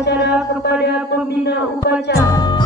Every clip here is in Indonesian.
upacara kepada pembina upacara.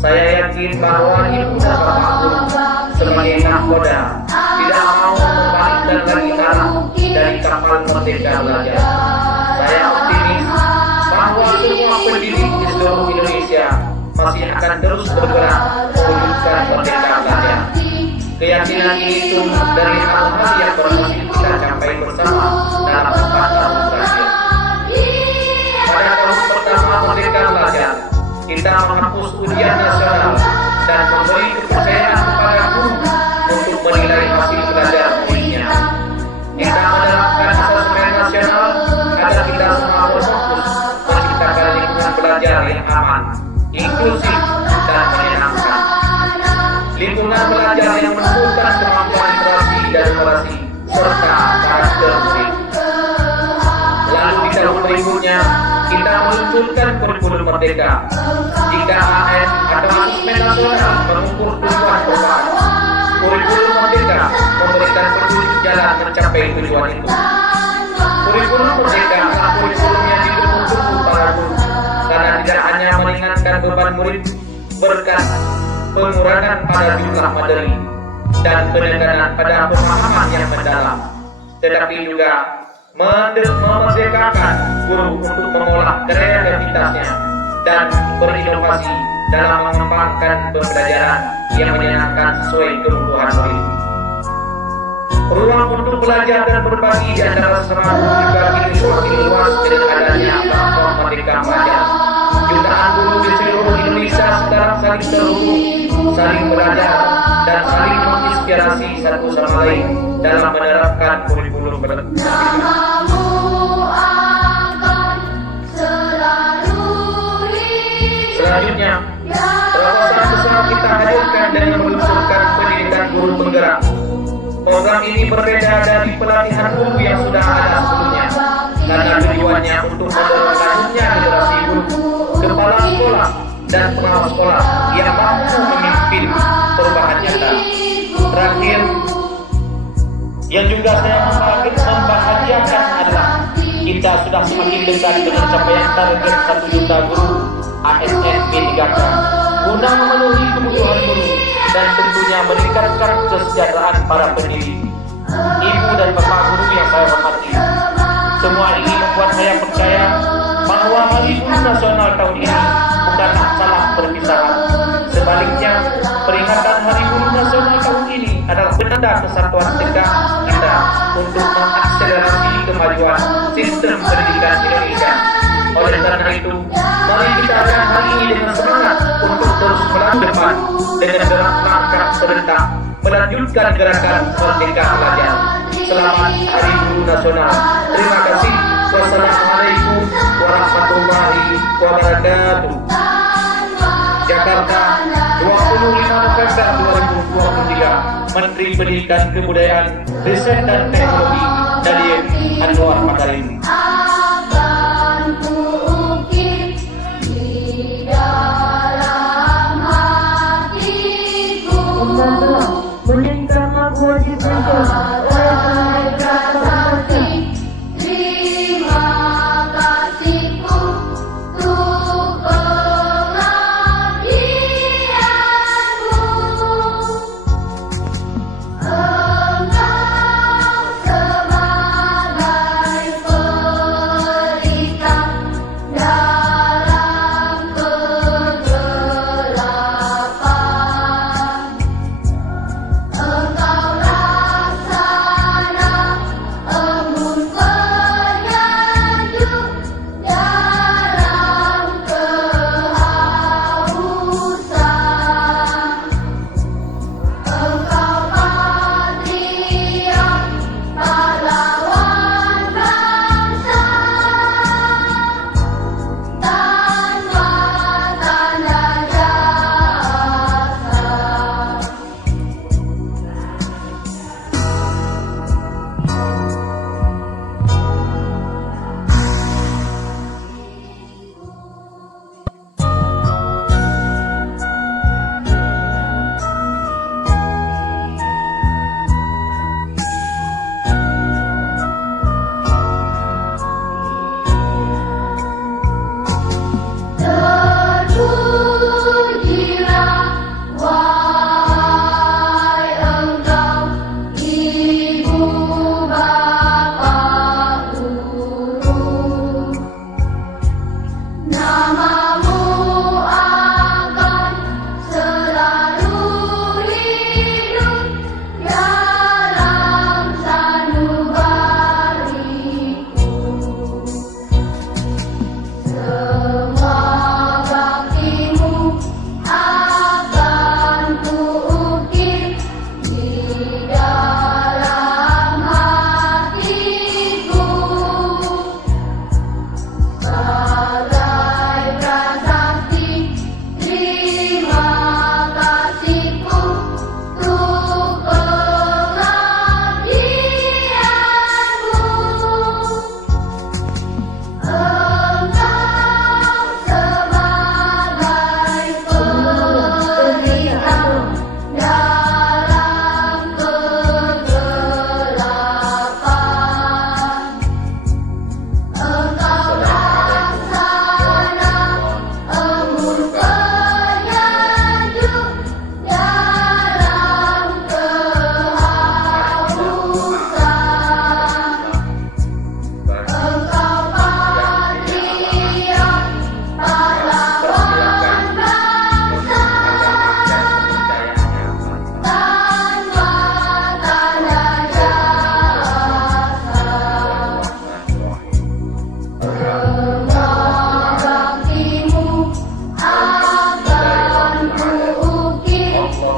Saya yakin bahwa ibu dan bapakku sebagai nahkoda tidak mau membalikkan lagi arah dari kapal Merdeka Belajar. Saya optimis bahwa semua pendidik di seluruh Indonesia masih akan terus bergerak mewujudkan Merdeka Belajar. Keyakinan ini tumbuh dari hal-hal yang berhasil kita capai bersama dalam 4 tahun terakhir. Pada tahun pertama Merdeka Belajar, kita menghapus ujian nasional dan memberi kepercayaan kepada guru untuk menilai hasil belajar muridnya. Kita menerapkan asesmen nasional agar kita semua berfokus menciptakan lingkungan belajar yang aman, inklusif, dan menyenangkan. cara belajar yang menunjukkan kemampuan literasi dan numerasi serta karakter murid. Lalu di tahun berikutnya kita meluncurkan kurikulum merdeka. Jika AN atau asesmen nasional mengukur tujuan perubahan, kurikulum merdeka memberikan petunjuk jalan mencapai tujuan itu. Kurikulum merdeka adalah kurikulum yang ditunggu-tunggu para guru, karena tidak hanya meringankan beban murid berkat pengurangan pada jumlah materi dan penekanan pada pemahaman yang mendalam, tetapi juga memerdekakan guru untuk mengolah kreativitasnya dan berinovasi dalam mengembangkan pembelajaran yang menyenangkan sesuai kebutuhan murid. Ruang untuk belajar dan berbagi di antara sesama guru juga kini semakin luas dengan adanya platform Merdeka Belajar. Jutaan guru di seluruh Indonesia sekarang saling terhubung, saling belajar, dan saling menginspirasi satu sama lain dalam menerapkan kurikulum berbeda. Selanjutnya, terobosan besar kita hadirkan dengan meluncurkan pendidikan guru penggerak. Program ini berbeda dari pelatihan guru yang sudah ada sebelumnya, karena tujuannya untuk mendorong lanjutnya generasi guru, kepala sekolah, dan pengawas sekolah yang mampu memimpin perubahan nyata. Terakhir, yang juga saya membahagiakan adalah kita sudah semakin dekat dengan capaian target 1 juta guru ASN B3K guna memenuhi kebutuhan guru dan tentunya meningkatkan kesejahteraan para pendidik. Ibu dan bapak guru yang saya hormati, semua ini membuat saya percaya bahwa Hari Guru Nasional tahun ini bukanlah salah perpisahan. Sebaliknya, peringatan Hari Guru Nasional tahun ini adalah penanda kesatuan tegak kita untuk mengakselerasi kemajuan sistem pendidikan Indonesia. Oleh karena itu, mari kita akan hari ini dengan semangat untuk terus melaju depan dengan langkah serentak melanjutkan gerakan Merdeka Belajar. Selamat Hari Guru Nasional. Terima kasih. Wassalamualaikum warahmatullahi wabarakatuh. Jakarta, 25 November 2023. Menteri Pendidikan Kebudayaan, Riset dan Teknologi Nadiem Anwar Makarim. Meningkatkan wajib belajar oleh mereka membaca. Terima kasihku untuk pengabdianmu. Engkau sebagai pelita dalam kegelapan. Engkau rasa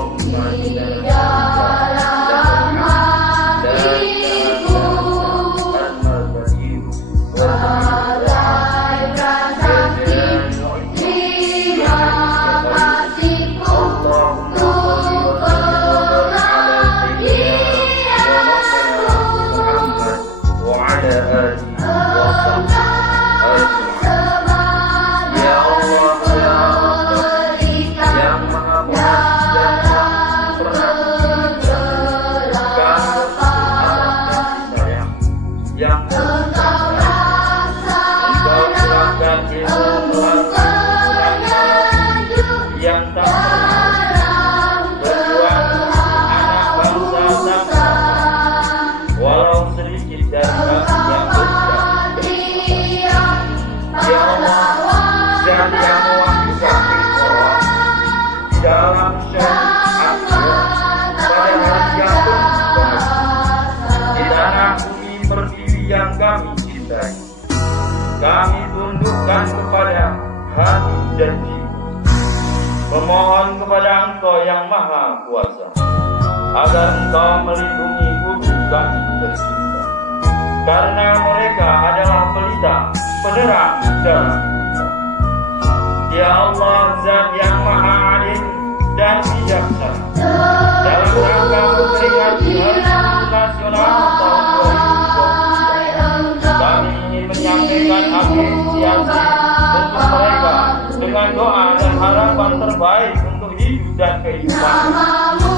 Allahumma inna dalam hatiku bagai prasasti terima kasihku untuk kebahagiaanku. وعلى آله وصحبه Ya Allah ya Rabb yang maha mudah dan yang serahkan ilmu yang tak berbuat anak bangsa sama walau sedikit dari kami yang besar. Ya Allah, zat yang mewakilkan Allah di dalam syariat pada hari yang berbahagia di tanah bumi pertiwi yang kami cintai, kami tundukkan kepada hati dan jiwa, memohon kepada Engkau yang Maha Kuasa agar Engkau melindungi bumi kami tercinta, karena mereka adalah pelita penerang dalam kita. Ya Allah, Zat yang Maha Adil dan bijaksana, dalam rangka memperingati Hari Nasional tahun 2023, kami ingin menyampaikan apresiasi untuk mereka dengan doa dan harapan terbaik untuk hidup dan kehidupan.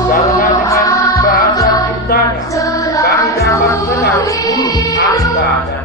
Karena dengan bahasa ciptanya kami dapat kenal buruk, angka dan